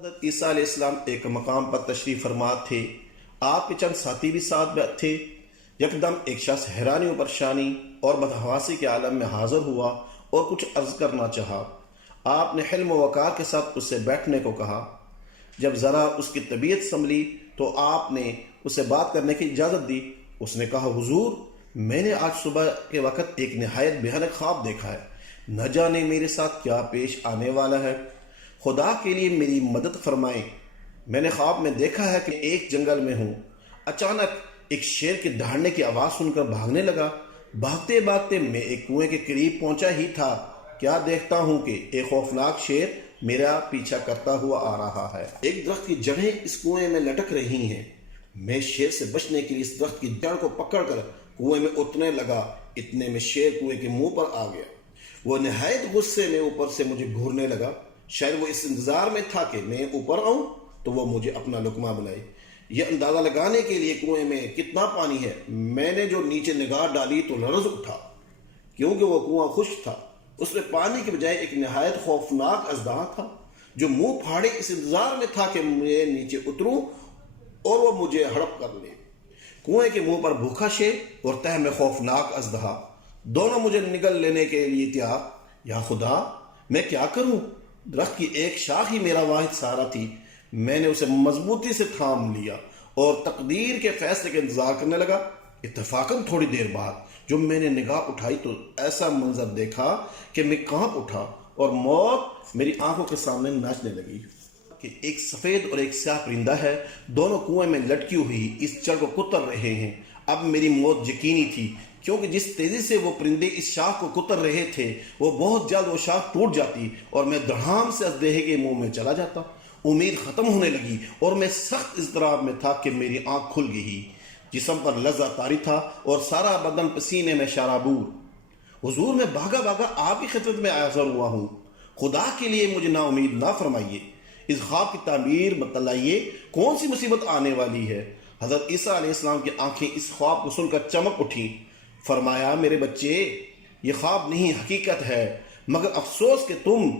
حضرت عیسیٰ علیہ السلام ایک مقام پر تشریف فرما تھے۔ آپ کے چند ساتھی بھی ساتھ تھے۔ یکدم ایک شخص حیرانی و پریشانی اور بدحواسی کے عالم میں حاضر ہوا اور کچھ عرض کرنا چاہا۔ آپ نے حلم و وقار کے ساتھ اس سے بیٹھنے کو کہا۔ جب ذرا اس کی طبیعت سنبھلی تو آپ نے اسے بات کرنے کی اجازت دی۔ اس نے کہا، حضور، میں نے آج صبح کے وقت ایک نہایت بھیانک خواب دیکھا ہے۔ نہ جانے میرے ساتھ کیا پیش آنے والا ہے۔ خدا کے لیے میری مدد فرمائیں۔ میں نے خواب میں دیکھا ہے کہ ایک جنگل میں ہوں۔ اچانک ایک شیر کے دہاڑنے کی آواز سن کر بھاگنے لگا۔ بھاگتے بھاگتے میں ایک کنویں کے قریب پہنچا ہی تھا، کیا دیکھتا ہوں کہ ایک خوفناک شیر میرا پیچھا کرتا ہوا آ رہا ہے۔ ایک درخت کی جڑیں اس کنویں میں لٹک رہی ہیں۔ میں شیر سے بچنے کے لیے اس درخت کی جڑ کو پکڑ کر کنویں میں اترنے لگا۔ اتنے میں شیر کنویں کے منہ پر آ گیا۔ وہ نہایت غصے میں اوپر سے مجھے گھورنے لگا۔ شاید وہ اس انتظار میں تھا کہ میں اوپر آؤں تو وہ مجھے اپنا لقمہ بنائے۔ یہ اندازہ لگانے کے لیے کنویں میں کتنا پانی ہے، میں نے جو نیچے نگاہ ڈالی تو لرز اٹھا، کیونکہ وہ کنواں خشک تھا۔ اس میں پانی کے بجائے ایک نہایت خوفناک اژدہا تھا جو منہ پھاڑے اس انتظار میں تھا کہ میں نیچے اتروں اور وہ مجھے ہڑپ کر لے۔ کنویں کے منہ پر بھوکا شیر اور تہ میں خوفناک اژدہا، دونوں مجھے نگل لینے کے لیے تیار۔ یا خدا، میں کیا کروں؟ درخت کی ایک شاخ ہی میرا واحد سہارا تھی۔ میں نے اسے مضبوطی سے تھام لیا اور تقدیر کے فیصلے کا انتظار کرنے لگا۔ اتفاقاً تھوڑی دیر بعد جب میں نے نگاہ اٹھائی تو ایسا منظر دیکھا کہ میں کانپ اٹھا اور موت میری آنکھوں کے سامنے ناچنے لگی کہ ایک سفید اور ایک سیاہ پرندہ ہے، دونوں کنویں میں لٹکی ہوئی اس جڑ کو کتر رہے ہیں۔ اب میری موت یقینی تھی، کیونکہ جس تیزی سے وہ پرندے اس شاخ کو کتر رہے تھے وہ بہت جلد وہ شاخ ٹوٹ جاتی اور میں دھڑام سے اژدہے کے منہ میں چلا جاتا۔ امید ختم ہونے لگی اور میں سخت اضطراب میں تھا کہ میری آنکھ کھل گئی۔ جسم پر لرزہ طاری تھا اور سارا بدن پسینے میں شرابور۔ حضور، میں بھاگا بھاگا آپ کی خدمت میں حاضر ہوا ہوں۔ خدا کے لیے مجھے نا امید نہ فرمائیے۔ اس خواب کی تعبیر بتلائیے، کون سی مصیبت آنے والی ہے؟ حضرت عیسیٰ علیہ السلام کی آنکھیں اس خواب کو سن کر چمک اٹھیں۔ فرمایا، میرے بچے، یہ خواب نہیں حقیقت ہے، مگر افسوس کہ تم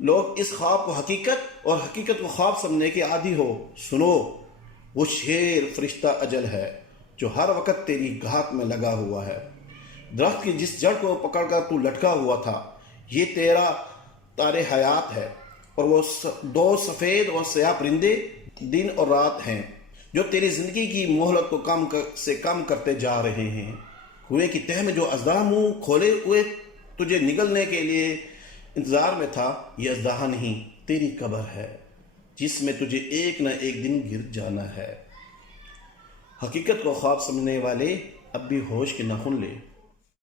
لوگ اس خواب کو حقیقت اور حقیقت کو خواب سمجھنے کے عادی ہو۔ سنو، وہ شیر فرشتہ اجل ہے جو ہر وقت تیری گھات میں لگا ہوا ہے۔ درخت کی جس جڑ کو پکڑ کر تو لٹکا ہوا تھا، یہ تیرا تار حیات ہے، اور وہ دو سفید اور سیاہ پرندے دن اور رات ہیں جو تیری زندگی کی مہلت کو کم سے کم کرتے جا رہے ہیں۔ کنویں کی تہ میں جو اژدہا منہ کھولے ہوئے تجھے نگلنے کے لیے انتظار میں تھا، یہ اژدہا نہیں، تیری قبر ہے جس میں تجھے ایک نہ ایک دن گر جانا ہے۔ حقیقت کو خواب سمجھنے والے اب بھی ہوش کے ناخن لے۔